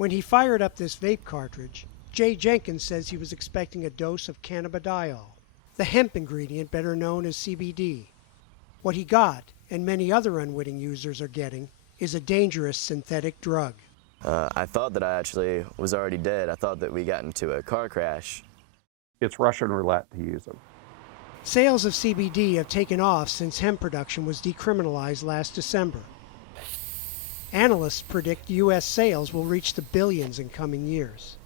When he fired up this vape cartridge, Jay Jenkins says he was expecting a dose of cannabidiol, the hemp ingredient better known as CBD. What he got, and many other unwitting users are getting, is a dangerous synthetic drug. I thought that I actually was already dead. I thought that we got into a car crash. It's Russian roulette to use them. Sales of CBD have taken off since hemp production was decriminalized last December. Analysts predict U.S. sales will reach the billions in coming years.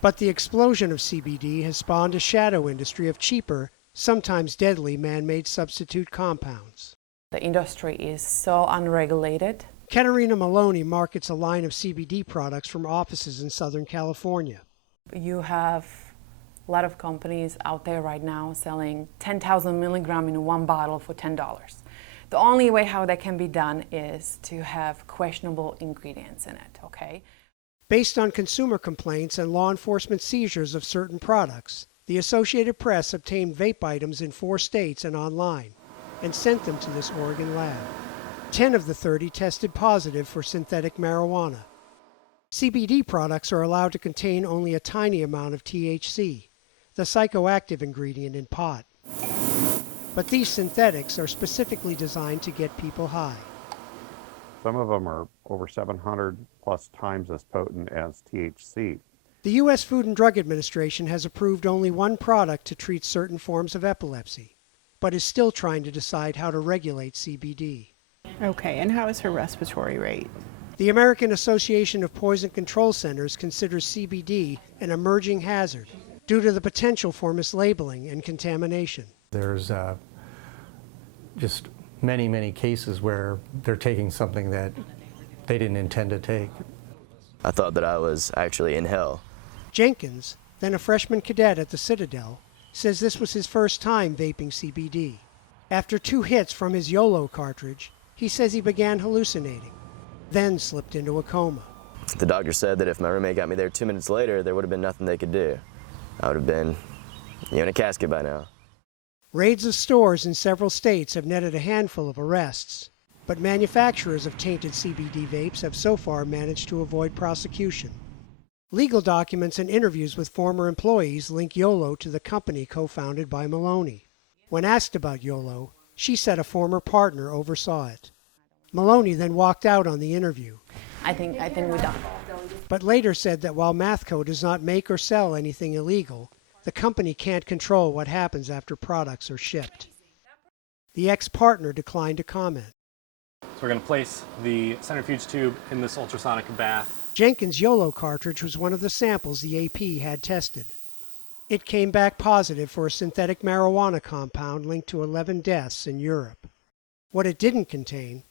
But the explosion of CBD has spawned a shadow industry of cheaper, sometimes deadly man-made substitute compounds. The industry is so unregulated. Katerina Maloney markets a line of CBD products from offices in Southern California. You have a lot of companies out there right now selling 10,000 milligrams in one bottle for $10. The only way how that can be done is to have questionable ingredients in it, okay? Based on consumer complaints and law enforcement seizures of certain products, the Associated Press obtained vape items in 4 states and online and sent them to this Oregon lab. 10 of the 30 tested positive for synthetic marijuana. CBD products are allowed to contain only a tiny amount of THC, the psychoactive ingredient in pot. But these synthetics are specifically designed to get people high. Some of them are over 700 plus times as potent as THC. The U.S. Food and Drug Administration has approved only one product to treat certain forms of epilepsy, but is still trying to decide how to regulate CBD. Okay, and how is her respiratory rate? The American Association of Poison Control Centers considers CBD an emerging hazard due to the potential for mislabeling and contamination. There's just many cases where they're taking something that they didn't intend to take. I thought that I was actually in hell. Jenkins, then a freshman cadet at the Citadel, says this was his first time vaping CBD. After 2 hits from his YOLO cartridge, he says he began hallucinating, then slipped into a coma. The doctor said that if my roommate got me there 2 minutes later, there would have been nothing they could do. I would have been, in a casket by now. Raids of stores in several states have netted a handful of arrests, but manufacturers of tainted CBD vapes have so far managed to avoid prosecution. Legal documents and interviews with former employees link YOLO to the company co-founded by Maloney. When asked about YOLO, she said a former partner oversaw it. Maloney then walked out on the interview. I think we're done. But later said that while Mathco does not make or sell anything illegal, the company can't control what happens after products are shipped. The ex-partner declined to comment. So we're going to place the centrifuge tube in this ultrasonic bath. Jenkins' YOLO cartridge was one of the samples the AP had tested. It came back positive for a synthetic marijuana compound linked to 11 deaths in Europe. What it didn't contain,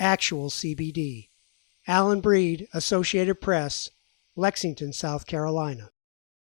actual CBD. Alan Breed, Associated Press, Lexington, South Carolina.